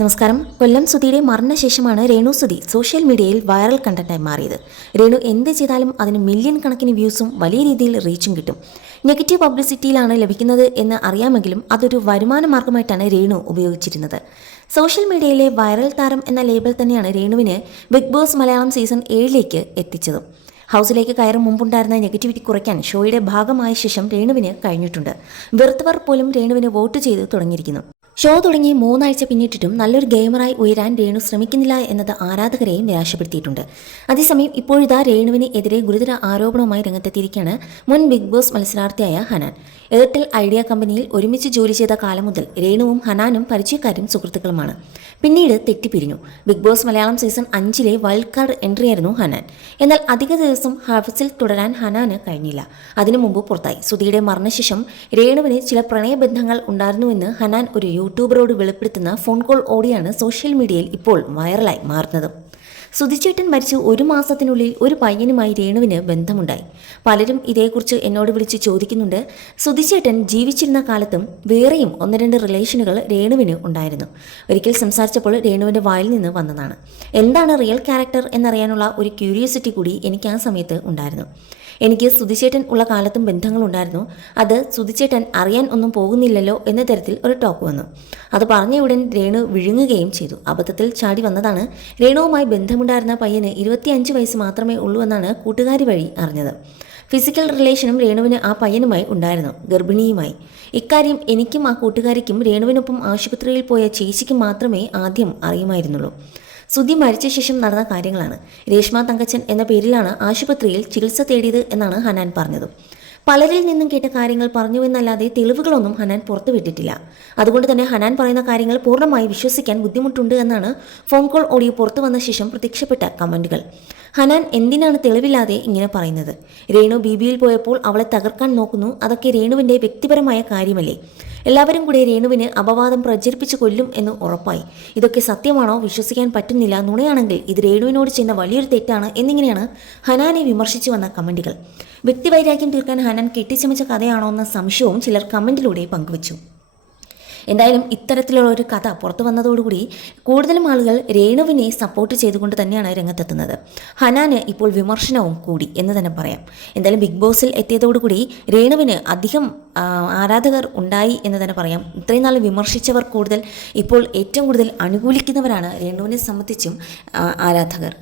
നമസ്കാരം. കൊല്ലം സുധിയുടെ മരണശേഷമാണ് രേണു സുധി സോഷ്യൽ മീഡിയയിൽ വൈറൽ കണ്ടന്റായി മാറിയത്. രേണു എന്ത് ചെയ്താലും അതിന് മില്യൺ കണക്കിന് വ്യൂസും വലിയ രീതിയിൽ റീച്ചും കിട്ടും. നെഗറ്റീവ് പബ്ലിസിറ്റിയിലാണ് ലഭിക്കുന്നത് എന്ന് അറിയാമെങ്കിലും അതൊരു വരുമാന മാർഗമായിട്ടാണ് രേണു ഉപയോഗിച്ചിരുന്നത്. സോഷ്യൽ മീഡിയയിലെ വൈറൽ താരം എന്ന ലേബൽ തന്നെയാണ് രേണുവിനെ ബിഗ് ബോസ് മലയാളം സീസൺ ഏഴിലേക്ക് എത്തിച്ചതും. ഹൗസിലേക്ക് കയറും മുമ്പുണ്ടായിരുന്ന നെഗറ്റിവിറ്റി കുറയ്ക്കാൻ ഷോയുടെ ഭാഗമായ ശേഷം രേണുവിന് കഴിഞ്ഞിട്ടുണ്ട്. വെറുത്തവർ പോലും രേണുവിന് വോട്ട് ചെയ്ത് തുടങ്ങിയിരിക്കുന്നു. ഷോ തുടങ്ങി മൂന്നാഴ്ച പിന്നിട്ടിട്ടും നല്ലൊരു ഗെയിമറായി ഉയരാൻ രേണു ശ്രമിക്കുന്നില്ല എന്നത് ആരാധകരെയും നിരാശപ്പെടുത്തിയിട്ടുണ്ട്. അതേസമയം ഇപ്പോഴിതാ രേണുവിന് എതിരെ ഗുരുതര ആരോപണവുമായി രംഗത്തെത്തിയിരിക്കുകയാണ് മുൻ ബിഗ് ബോസ് മത്സരാർത്ഥിയായ ഹനാൻ. എയർടെൽ ഐഡിയ കമ്പനിയിൽ ഒരുമിച്ച് ജോലി ചെയ്ത കാലം മുതൽ രേണുവും ഹനാനും പരിചയക്കാരും സുഹൃത്തുക്കളുമാണ്. പിന്നീട് തെറ്റിപ്പിരിഞ്ഞു. ബിഗ് ബോസ് മലയാളം സീസൺ അഞ്ചിലെ വൈൽഡ് കാർഡ് എൻട്രിയായിരുന്നു ഹനാൻ. എന്നാൽ അധിക ദിവസം ഹൗസിൽ തുടരാൻ ഹനാന് കഴിഞ്ഞില്ല. അതിനു മുമ്പ് പുറത്തായി. സുധിയുടെ മരണശേഷം രേണുവിന് ചില പ്രണയബന്ധങ്ങൾ ഉണ്ടായിരുന്നുവെന്ന് ഹനാൻ ഒരു യൂട്യൂബറോട് വെളിപ്പെടുത്തുന്ന ഫോൺ കോൾ ഓടിയാണ് സോഷ്യൽ മീഡിയയിൽ ഇപ്പോൾ വൈറലായി മാറുന്നത്. സുധിച്ചേട്ടൻ മരിച്ച് ഒരു മാസത്തിനുള്ളിൽ ഒരു പയ്യനുമായി രേണുവിന് ബന്ധമുണ്ടായി. പലരും ഇതേക്കുറിച്ച് എന്നോട് വിളിച്ച് ചോദിക്കുന്നുണ്ട്. സുധിച്ചേട്ടൻ ജീവിച്ചിരുന്ന കാലത്തും വേറെയും ഒന്ന് രണ്ട് റിലേഷനുകൾ രേണുവിന് ഉണ്ടായിരുന്നു. ഒരിക്കൽ സംസാരിച്ചപ്പോൾ രേണുവിന്റെ വായിൽ നിന്ന് വന്നതാണ്. എന്താണ് റിയൽ ക്യാരക്ടർ എന്നറിയാനുള്ള ഒരു ക്യൂരിയോസിറ്റി കൂടി എനിക്ക് ആ സമയത്ത് ഉണ്ടായിരുന്നു. എനിക്ക് സുധിച്ചേട്ടൻ ഉള്ള കാലത്തും ബന്ധങ്ങളുണ്ടായിരുന്നു. അത് സുധിച്ചേട്ടൻ അറിയാൻ ഒന്നും പോകുന്നില്ലല്ലോ എന്ന തരത്തിൽ ഒരു ടോക്ക് വന്നു. അത് പറഞ്ഞ ഉടൻ രേണു വിഴുങ്ങുകയും ചെയ്തു. അബദ്ധത്തിൽ ചാടി വന്നതാണ്. രേണുവുമായി ബന്ധമുണ്ടായിരുന്ന പയ്യന് ഇരുപത്തിയഞ്ച് വയസ്സ് മാത്രമേ ഉള്ളൂ എന്നാണ് കൂട്ടുകാരി വഴി അറിഞ്ഞത്. ഫിസിക്കൽ റിലേഷനും രേണുവിന് ആ പയ്യനുമായി ഉണ്ടായിരുന്നു ഗർഭിണിയുമായി. ഇക്കാര്യം എനിക്കും ആ കൂട്ടുകാരിക്കും രേണുവിനൊപ്പം ആശുപത്രിയിൽ പോയ ചേച്ചിക്കും മാത്രമേ ആദ്യം അറിയുമായിരുന്നുള്ളൂ. സുധി മരിച്ച ശേഷം നടന്ന കാര്യങ്ങളാണ്. രേഷ്മ തങ്കച്ചൻ എന്ന പേരിലാണ് ആശുപത്രിയിൽ ചികിത്സ തേടിയത് എന്നാണ് ഹനാൻ പറഞ്ഞത്. പലരിൽ നിന്നും കേട്ട കാര്യങ്ങൾ പറഞ്ഞു പറഞ്ഞുവെന്നല്ലാതെ തെളിവുകളൊന്നും ഹനാൻ പുറത്തുവിട്ടിട്ടില്ല. അതുകൊണ്ട് തന്നെ ഹനാൻ പറയുന്ന കാര്യങ്ങൾ പൂർണമായി വിശ്വസിക്കാൻ ബുദ്ധിമുട്ടുണ്ട് എന്നാണ് ഫോൺ കോൾ ഓഡിയോ പുറത്തു വന്ന ശേഷം പ്രത്യക്ഷപ്പെട്ട കമന്റുകൾ. ഹനാൻ എന്തിനാണ് തെളിവില്ലാതെ ഇങ്ങനെ പറയുന്നത്? രേണു ബി ബിയിൽ പോയപ്പോൾ അവളെ തകർക്കാൻ നോക്കുന്നു. അതൊക്കെ രേണുവിന്റെ വ്യക്തിപരമായ കാര്യമല്ലേ? എല്ലാവരും കൂടെ രേണുവിന് അപവാദം പ്രചരിപ്പിച്ച് കൊല്ലും എന്ന് ഉറപ്പായി. ഇതൊക്കെ സത്യമാണോ? വിശ്വസിക്കാൻ പറ്റുന്നില്ല. നുണയാണെങ്കിൽ ഇത് രേണുവിനോട് ചെയ്യുന്ന വലിയൊരു തെറ്റാണ് എന്നിങ്ങനെയാണ് ഹനാനെ വിമർശിച്ചു വന്ന കമന്റുകൾ. വ്യക്തിവൈരാഗ്യം തീർക്കാൻ ഹനാൻ കെട്ടിച്ചമച്ച കഥയാണോ എന്ന സംശയവും ചിലർ കമന്റിലൂടെ പങ്കുവച്ചു. എന്തായാലും ഇത്തരത്തിലുള്ള ഒരു കഥ പുറത്തു വന്നതോടുകൂടി കൂടുതലും ആളുകൾ രേണുവിനെ സപ്പോർട്ട് ചെയ്തുകൊണ്ട് തന്നെയാണ് രംഗത്തെത്തുന്നത്. ഹനാന് ഇപ്പോൾ വിമർശനവും കൂടി എന്ന് തന്നെ പറയാം. എന്തായാലും ബിഗ് ബോസിൽ എത്തിയതോടുകൂടി രേണുവിന് അധികം ആരാധകർ ഉണ്ടായി എന്ന് തന്നെ പറയാം. ഇത്രയും നാൾ വിമർശിച്ചവർ കൂടുതൽ ഇപ്പോൾ ഏറ്റവും കൂടുതൽ അനുകൂലിക്കുന്നവരാണ് രേണുവിനെ സംബന്ധിച്ചും ആരാധകർ.